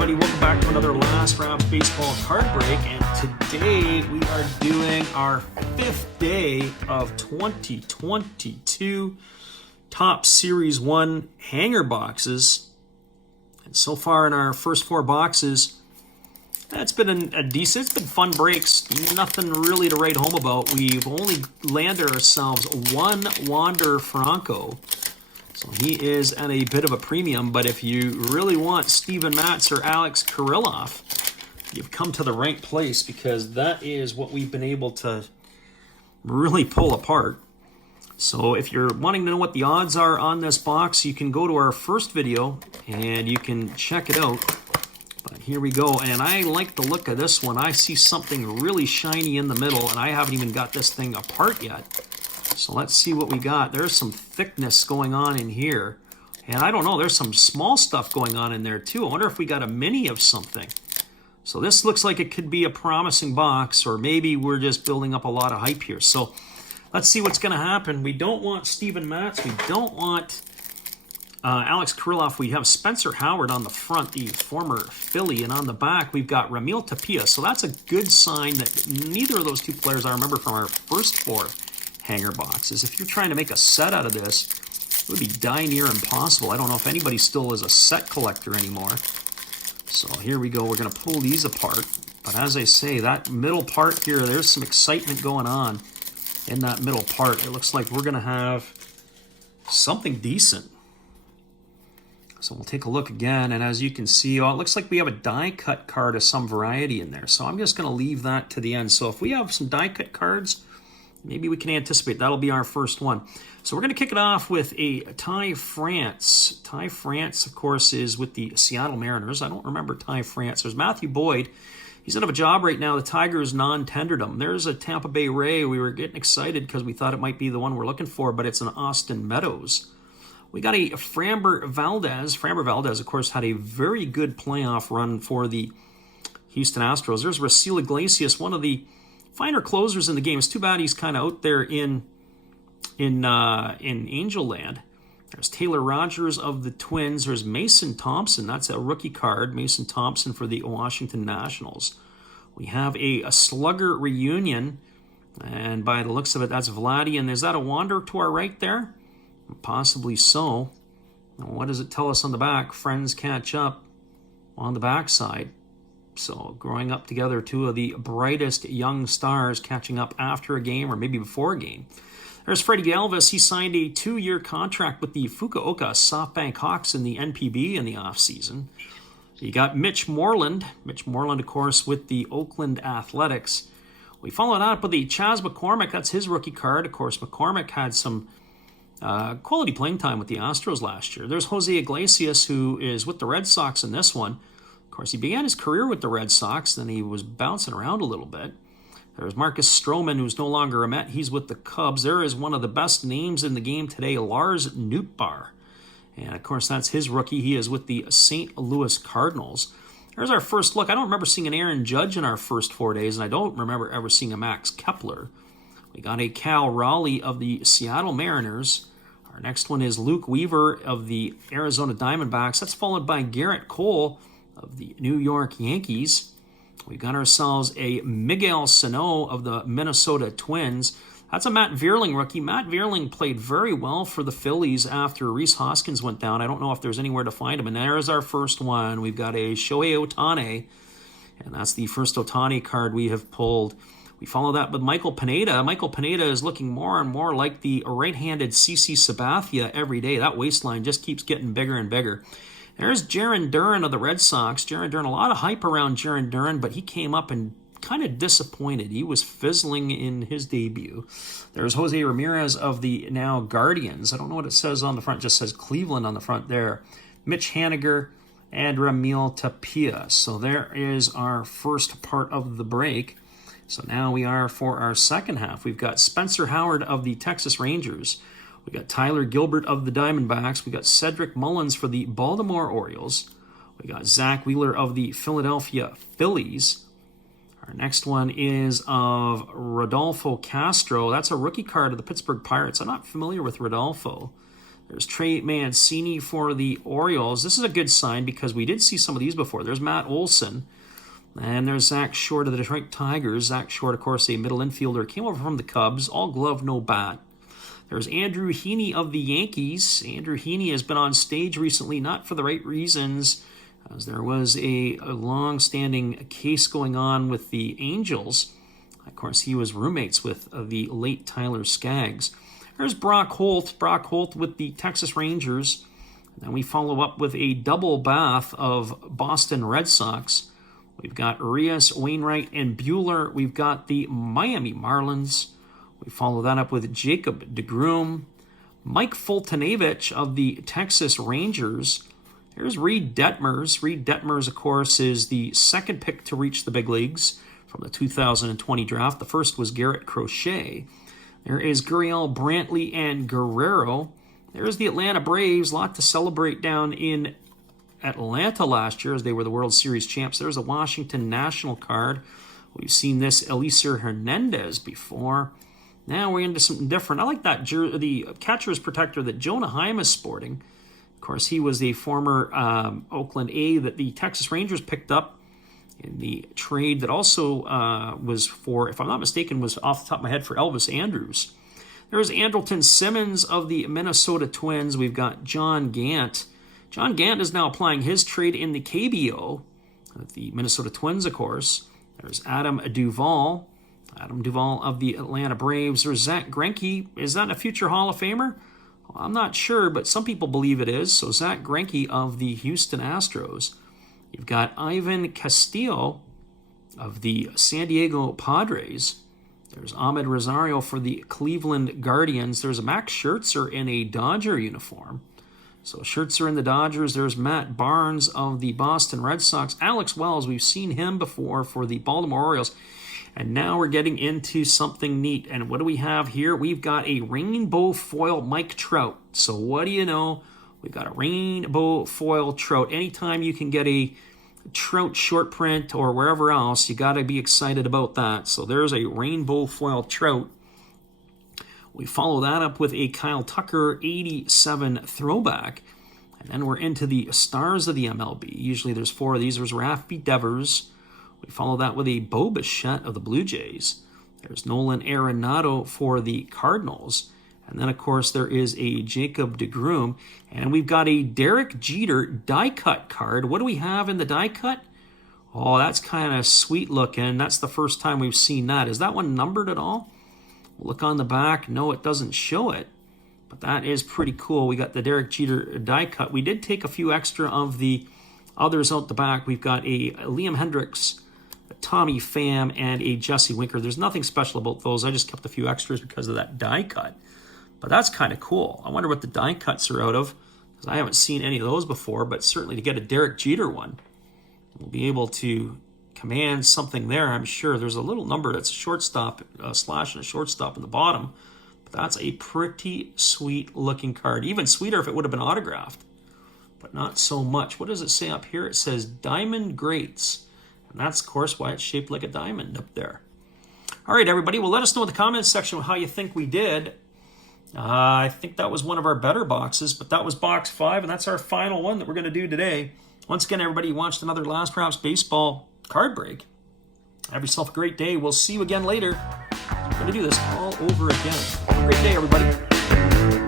everybody, welcome back to another last round baseball card break, and today we are doing our 5th day of 2022 Top Series 1 hanger boxes. And so far in our first 4 boxes, it's been a decent, it's been fun breaks, nothing really to write home about. We've only landed ourselves one Wander Franco. So he is at a bit of a premium, but if you really want Steven Matz or Alex Kirilloff, you've come to the right place, because that is what we've been able to really pull apart. So if you're wanting to know what the odds are on this box, you can go to our first video and you can check it out. But here we go, and I like the look of this one. I see something really shiny in the middle, and I haven't even got this thing apart yet. So let's see what we got. There's some thickness going on in here. And I don't know, there's some small stuff going on in there too. I wonder if we got a mini of something. So this looks like it could be a promising box, or maybe we're just building up a lot of hype here. So let's see what's going to happen. We don't want Steven Matz. We don't want Alex Kirilloff. We have Spencer Howard on the front, the former Philly. And on the back, we've got Ramil Tapia. So that's a good sign that neither of those two players I remember from our first 4 hanger boxes. If you're trying to make a set out of this, it would be darn near impossible. I don't know if anybody still is a set collector anymore. So here we go. We're going to pull these apart. But as I say, that middle part here, there's some excitement going on in that middle part. It looks like we're going to have something decent. So we'll take a look again. And as you can see, it looks like we have a die cut card of some variety in there. So I'm just going to leave that to the end. So if we have some die cut cards, maybe we can anticipate that'll be our first one. So we're going to kick it off with a Ty France. Ty France, of course, is with the Seattle Mariners. I don't remember Ty France. There's Matthew Boyd. He's out of a job right now. The Tigers non-tendered him. There's a Tampa Bay Ray. We were getting excited because we thought it might be the one we're looking for, but it's an Austin Meadows. We got a Framber Valdez. Framber Valdez, of course, had a very good playoff run for the Houston Astros. There's Raciel Iglesias, one of the finer closers in the game. It's too bad he's kind of out there in Angel Land. There's Taylor Rogers of the Twins. There's Mason Thompson. That's a rookie card. Mason Thompson for the Washington Nationals. We have a slugger reunion, and by the looks of it, that's Vladdy. And is that a Wander to our right there? Possibly so. What does it tell us on the back? Friends catch up on the backside. So growing up together, 2 of the brightest young stars catching up after a game or maybe before a game. There's Freddie Galvis. He signed a 2-year contract with the Fukuoka SoftBank Hawks in the NPB in the offseason. You got Mitch Moreland. Mitch Moreland, of course, with the Oakland Athletics. We followed up with the Chas McCormick. That's his rookie card. Of course, McCormick had some quality playing time with the Astros last year. There's Jose Iglesias, who is with the Red Sox in this one. Of course, he began his career with the Red Sox, then he was bouncing around a little bit. There's Marcus Stroman, who's no longer a Met. He's with the Cubs. There is one of the best names in the game today, Lars Nootbaar. And, of course, that's his rookie. He is with the St. Louis Cardinals. There's our first look. I don't remember seeing an Aaron Judge in our first 4 days, and I don't remember ever seeing a Max Kepler. We got a Cal Raleigh of the Seattle Mariners. Our next one is Luke Weaver of the Arizona Diamondbacks. That's followed by Garrett Cole of the New York Yankees. We got ourselves a Miguel Sano of the Minnesota Twins. That's a Matt Vierling rookie. Matt Vierling played very well for the Phillies after Rhys Hoskins went down. I don't know if there's anywhere to find him. And there's our first one. We've got a Shohei Ohtani, and that's the first Ohtani card we have pulled. We follow that with Michael Pineda. Michael Pineda is looking more and more like the right-handed CC Sabathia every day. That waistline just keeps getting bigger and bigger. There's Jarren Duran of the Red Sox. Jarren Duran, a lot of hype around Jarren Duran, but he came up and kind of disappointed. He was fizzling in his debut. There's Jose Ramirez of the now Guardians. I don't know what it says on the front. It just says Cleveland on the front there. Mitch Haniger and Ramil Tapia. So there is our first part of the break. So now we are for our second half. We've got Spencer Howard of the Texas Rangers. We got Tyler Gilbert of the Diamondbacks. We got Cedric Mullins for the Baltimore Orioles. We got Zach Wheeler of the Philadelphia Phillies. Our next one is of Rodolfo Castro. That's a rookie card of the Pittsburgh Pirates. I'm not familiar with Rodolfo. There's Trey Mancini for the Orioles. This is a good sign because we did see some of these before. There's Matt Olson. And there's Zach Short of the Detroit Tigers. Zach Short, of course, a middle infielder, came over from the Cubs. All glove, no bat. There's Andrew Heaney of the Yankees. Andrew Heaney has been on stage recently, not for the right reasons, as there was a long-standing case going on with the Angels. Of course, he was roommates with the late Tyler Skaggs. There's Brock Holt. Brock Holt with the Texas Rangers. And we follow up with a double bath of Boston Red Sox. We've got Urias, Wainwright, and Buehler. We've got the Miami Marlins. We follow that up with Jacob deGrom. Mike Foltynewicz of the Texas Rangers. Here's Reed Detmers. Reed Detmers, of course, is the second pick to reach the big leagues from the 2020 draft. The first was Garrett Crochet. There is Gurriel, Brantley, and Guerrero. There's the Atlanta Braves. A lot to celebrate down in Atlanta last year as they were the World Series champs. There's a Washington National card. We've seen this Eliezer Hernandez before. Now we're into something different. I like that the catcher's protector that Jonah Heim is sporting. Of course, he was the former Oakland A that the Texas Rangers picked up in the trade that also was for, if I'm not mistaken, was off the top of my head for Elvis Andrus. There's Andrelton Simmons of the Minnesota Twins. We've got John Gant. John Gant is now applying his trade in the KBO, the Minnesota Twins, of course. There's Adam Duvall. Adam Duvall of the Atlanta Braves. There's Zach Greinke. Is that a future Hall of Famer? Well, I'm not sure, but some people believe it is. So Zach Greinke of the Houston Astros. You've got Ivan Castillo of the San Diego Padres. There's Ahmed Rosario for the Cleveland Guardians. There's a Max Scherzer in a Dodger uniform. So Scherzer in the Dodgers. There's Matt Barnes of the Boston Red Sox. Alex Wells, we've seen him before for the Baltimore Orioles. And now we're getting into something neat. And what do we have here? We've got a rainbow foil Mike Trout. So what do you know? We've got a rainbow foil Trout. Anytime you can get a Trout short print or wherever else, you got to be excited about that. So there's a rainbow foil Trout. We follow that up with a Kyle Tucker 87 throwback. And then we're into the stars of the MLB. Usually there's four of these. There's Rafi Devers. We follow that with a Bo Bichette of the Blue Jays. There's Nolan Arenado for the Cardinals. And then, of course, there is a Jacob deGrom. And we've got a Derek Jeter die-cut card. What do we have in the die-cut? Oh, that's kind of sweet looking. That's the first time we've seen that. Is that one numbered at all? Look on the back. No, it doesn't show it. But that is pretty cool. We got the Derek Jeter die-cut. We did take a few extra of the others out the back. We've got a Liam Hendricks, a Tommy Pham, and a Jesse Winker. There's nothing special about those. I just kept a few extras because of that die-cut. But that's kind of cool. I wonder what the die cuts are out of, because I haven't seen any of those before, but certainly to get a Derek Jeter one, we'll be able to command something there, I'm sure. There's a little number that's a shortstop, a slash and a shortstop in the bottom, but that's a pretty sweet looking card. Even sweeter if it would have been autographed, but not so much. What does it say up here? It says Diamond Greats, and that's, of course, why it's shaped like a diamond up there. All right, everybody, well, let us know in the comments section how you think we did. I think that was one of our better boxes, but that was box 5, and that's our final one that we're going to do today. Once again, everybody, you watched another Last Props Baseball card break. Have yourself a great day. We'll see you again later. We're going to do this all over again. Have a great day, everybody.